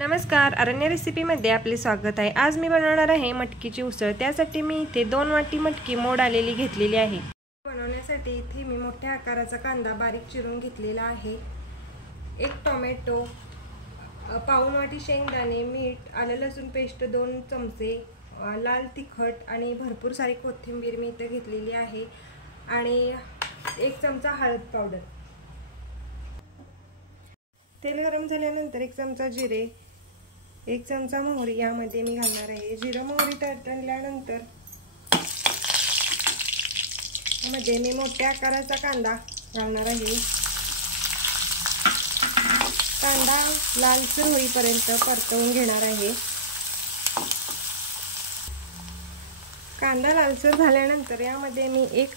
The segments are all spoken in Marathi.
नमस्कार, अरण्य रेसिपीमध्ये आपले स्वागत आहे। आज मी बनवणार आहे मटकीची उसळ। त्यासाठी मी इथे 2 वाटी मटकी मोड आलेली घेतलेली आहे। बनवण्यासाठी इथे मी मोठ्या आकाराचा कांदा बारीक चिरून घेतलेला आहे, 1 टोमॅटो, पाऊण वाटी शेंगदाणे, मीठ, आलं लसूण पेस्ट 2 चमचे, लाल तिखट आणि भरपूर सारी कोथिंबीर मी इथे घेतलेली आहे आणि 1 चमचा हळद पावडर। तेल गरम झाल्यानंतर 1 चमचा जिरे, 1 चमचा मोहरी यामध्ये मी घालणार आहे। जिरे मोहरी तडतडल्यानंतर यामध्ये मी मोठ्या आकाराचा कांदा घालणार आहे। कांदा लालसर होईपर्यंत परतवून घेणार आहे। कांदा लालसर झाल्यानंतर यामध्ये मी 1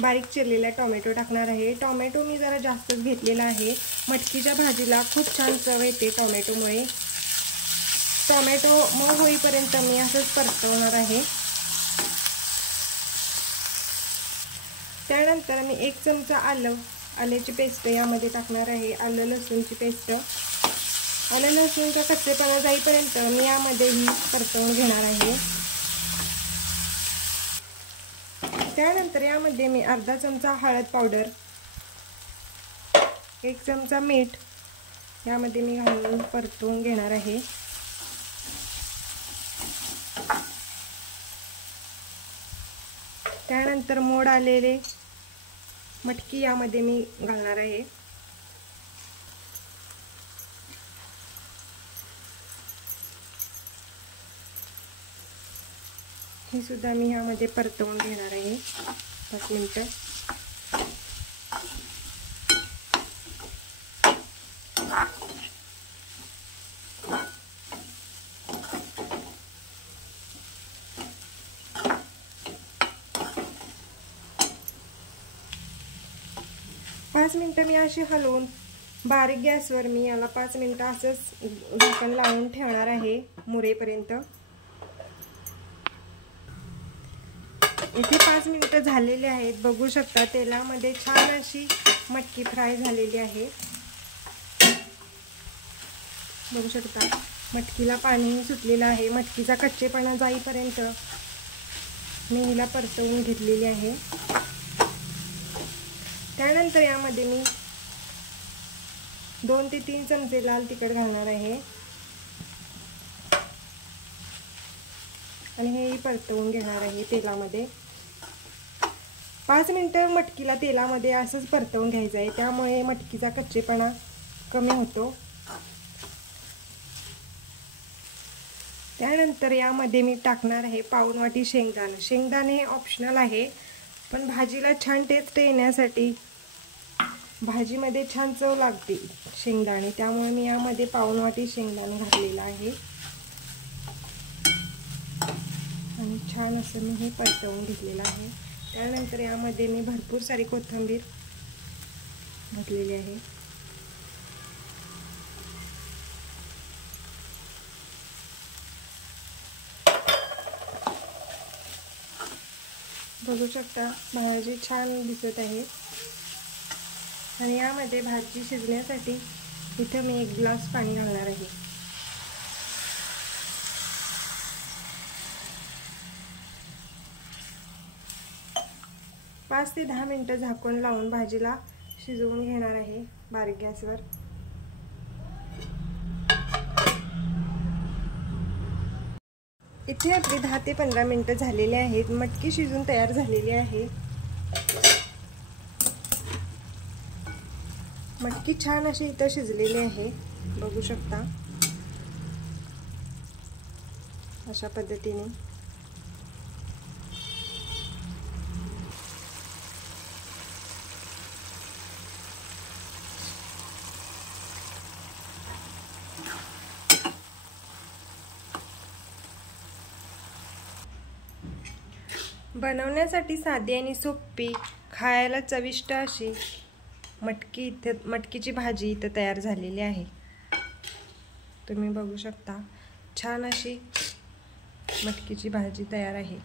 बारीक चिरलेला टोमॅटो टाकणार आहे। टोमॅटो मी जरा जास्तच घेतलेला आहे। मटकीच्या भाजीला खूप छान चव येते टोमॅटोमुळे। टोमॅटो मऊ होईपर्यंत मी असंच परतवणार आहे। त्यानंतर मी 1 चमचा आल्याची पेस्ट यामध्ये टाकणार आहे। आलं लसूणची पेस्ट, आलं लसूणचा कच्चेपणा जाईपर्यंत मी यामध्ये ही परतवून घेणार आहे। त्यानंतर यामध्ये मी अर्धा चमचा हळद पावडर, 1 चमचा मीठ यामध्ये मी घालून परतवून घेणार आहे। त्यानंतर मोड आलेले मटकी यामध्ये मी घालणार आहे। हे सुद्धा मी यामध्ये परतवून घेणार आहे 5 मिनिटं। पाच मिनिटं मी अशी हलवून बारीक गॅसवर मी याला 5 मिनिटं असंच झाकण लावून ठेवणार आहे मुरेपर्यंत। इथे 5 मिनिटं झालेली आहेत, बघू शकता तेलामध्ये छान अशी मटकी फ्राय झालेली आहे। बघू शकता मटकीला पाणी सुटलेलं आहे। मटकीचा कच्चेपणा जाईपर्यंत मी हिला परतवून घेतलेली आहे। त्यानंतर यामध्ये मी 2 ते 3 चमचे लाल तिखट घालणार आहे आणि हे परतवून घेणार आहे तेलामध्ये। 5 मिनिटं मटकीला तेलामध्ये असंच परतवून घ्यायचं आहे, त्यामुळे मटकीचा कच्चेपणा कमी होतो। त्यानंतर यामध्ये मी टाकणार आहे पाऊण वाटी शेंगदाणे। शेंगदाणे हे ऑप्शनल आहे, पण भाजीला छान टेस्ट येण्यासाठी भाजीमध्ये छान चव लागते शेंगदाणे, त्यामुळे मी यामध्ये पाऊण वाटी शेंगदाणे घातलेला आहे आणि छान असं मी हे परतवून घेतलेलं आहे। त्यानंतर यामध्ये मी भरपूर सारी कोथिंबीर घातलेली आहे। बघू शकता भाजी छान दिसत आहे आणि यामध्ये भाजी शिजण्यासाठी इथे मी 1 ग्लास पाणी घालणार आहे। पाच ते 10 मिनिटं झाकून लावून भाजीला शिजवून घेणार आहे बारीक गॅसवर। इथे आपली 10 ते 15 मिनिटं झालेली आहेत। मटकी शिजून तयार झालेली आहे। मटकी छान अशी इथं शिजलेली आहे, बघू शकता अशा पद्धतीने। बनवण्यासाठी साधी आणि सोपी, खायला चविष्ट अशी मटकीची भाजी इथं तयार झालेली आहे। तुम्ही बघू शकता छान अशी मटकीची भाजी तयार आहे।